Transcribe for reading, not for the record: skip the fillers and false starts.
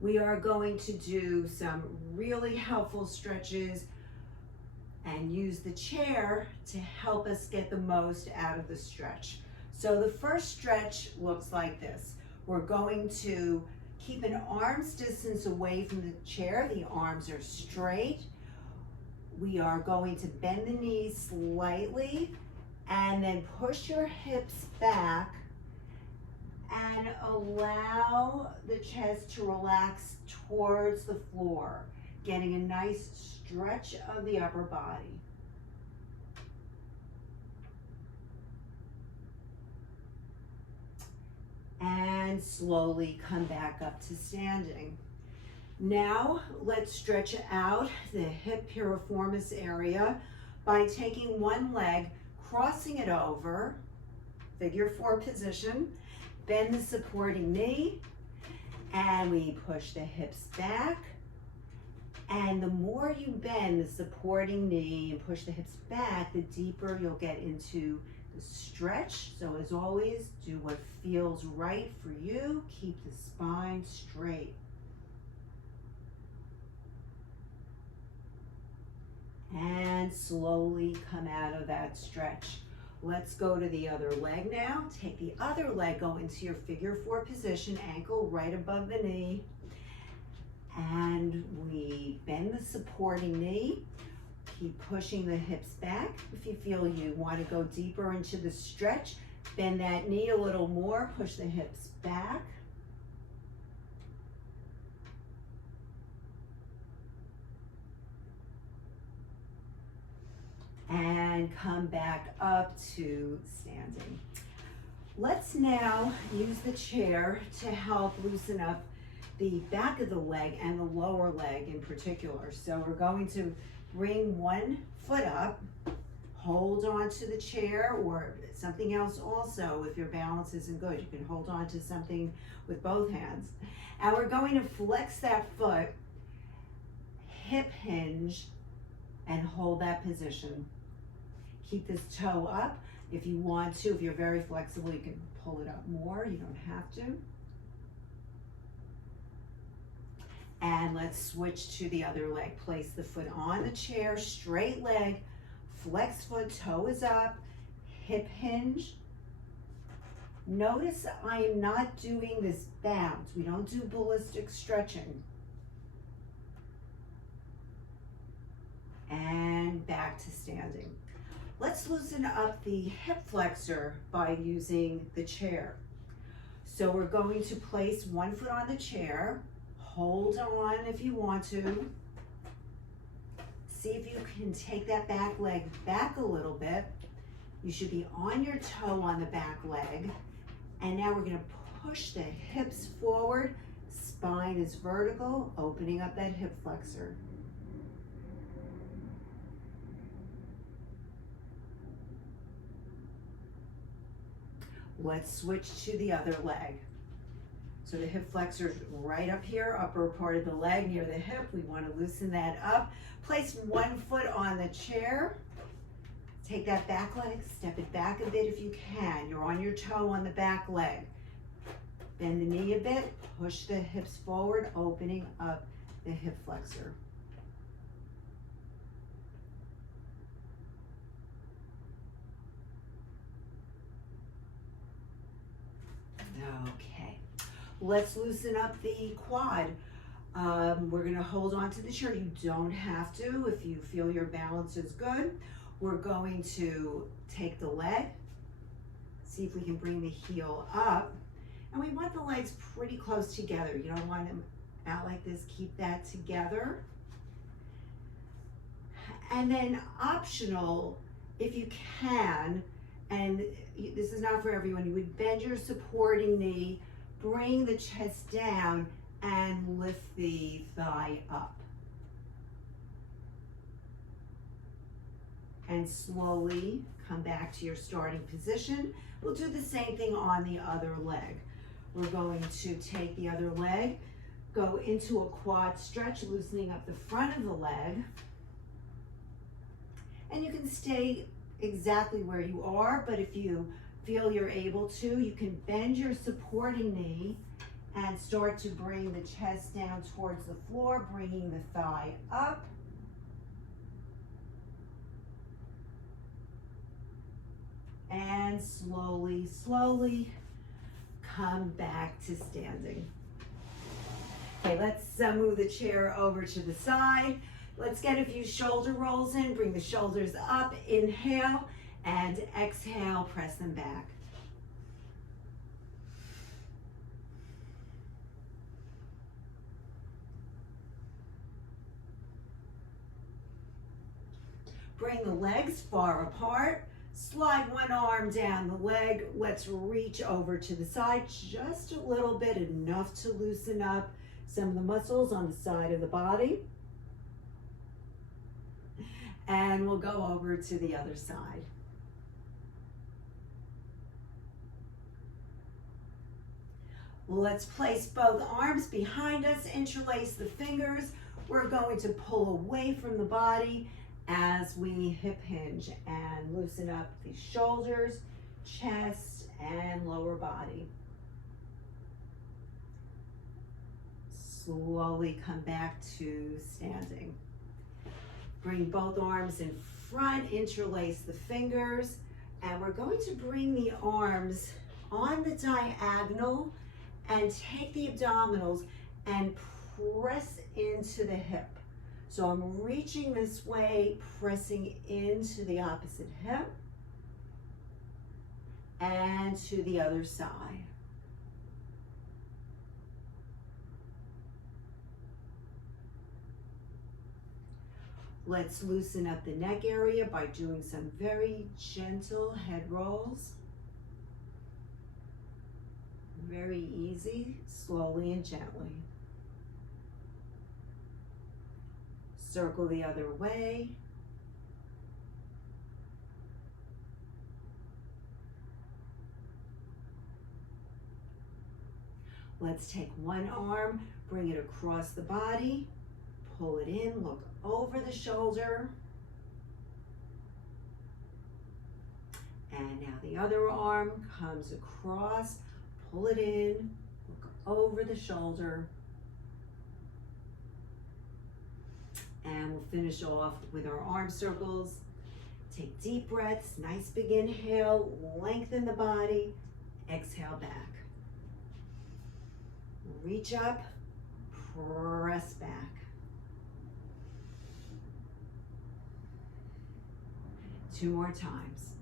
We are going to do some really helpful stretches and use the chair to help us get the most out of the stretch. So the first stretch looks like this. We're going to keep an arm's distance away from the chair. The arms are straight. We are going to bend the knees slightly and then push your hips back and allow the chest to relax towards the floor, getting a nice stretch of the upper body. And slowly come back up to standing. Now let's stretch out the hip piriformis area by taking one leg, crossing it over, figure 4 position, bend the supporting knee, and we push the hips back. And the more you bend the supporting knee and push the hips back, the deeper you'll get into the stretch. So as always, do what feels right for you. Keep the spine straight. And slowly come out of that stretch. Let's go to the other leg now. Take the other leg, go into your figure 4 position, ankle right above the knee. And we bend the supporting knee. Keep pushing the hips back. If you feel you want to go deeper into the stretch, bend that knee a little more, push the hips back. And come back up to standing. Let's now use the chair to help loosen up the back of the leg and the lower leg in particular. So we're going to bring one foot up, hold on to the chair or something else also. If your balance isn't good, you can hold on to something with both hands. And we're going to flex that foot, hip hinge, and hold that position. Keep this toe up. If you want to, if you're very flexible, you can pull it up more. You don't have to. And let's switch to the other leg. Place the foot on the chair, straight leg, flex foot, toe is up, hip hinge. Notice I am not doing this bounce. We don't do ballistic stretching. And back to standing. Let's loosen up the hip flexor by using the chair. So we're going to place one foot on the chair. Hold on if you want to. See if you can take that back leg back a little bit. You should be on your toe on the back leg. And now we're going to push the hips forward. Spine is vertical, opening up that hip flexor. Let's switch to the other leg. So the hip flexor is right up here, upper part of the leg near the hip. We want to loosen that up. Place one foot on the chair. Take that back leg, step it back a bit if you can. You're on your toe on the back leg. Bend the knee a bit, push the hips forward, opening up the hip flexor. Okay, let's loosen up the quad. We're going to hold on to the chair. You don't have to if you feel your balance is good. We're going to take the leg, see if we can bring the heel up. And we want the legs pretty close together. You don't want them out like this. Keep that together. And then optional, if you can, and this is not for everyone, you would bend your supporting knee, bring the chest down, and lift the thigh up. And slowly come back to your starting position. We'll do the same thing on the other leg. We're going to take the other leg, go into a quad stretch, loosening up the front of the leg. And you can stay exactly where you are, but if you feel you're able to, you can bend your supporting knee And start to bring the chest down towards the floor, bringing the thigh up. And slowly, slowly come back to standing. Okay, let's move the chair over to the side. Let's get a few shoulder rolls in. Bring the shoulders up, inhale, and exhale, press them back. Bring the legs far apart. Slide one arm down the leg. Let's reach over to the side just a little bit, enough to loosen up some of the muscles on the side of the body. And we'll go over to the other side. Let's place both arms behind us, interlace the fingers. We're going to pull away from the body as we hip hinge and loosen up the shoulders, chest, and lower body. Slowly come back to standing. Bring both arms in front, interlace the fingers, and we're going to bring the arms on the diagonal and take the abdominals and press into the hip. So I'm reaching this way, pressing into the opposite hip and to the other side. Let's loosen up the neck area by doing some very gentle head rolls. Very easy, slowly and gently. Circle the other way. Let's take one arm, bring it across the body, pull it in, look over the shoulder. And now the other arm comes across, pull it in, look over the shoulder. And we'll finish off with our arm circles. Take deep breaths, nice big inhale, lengthen the body, exhale back. Reach up, press back. Two more times.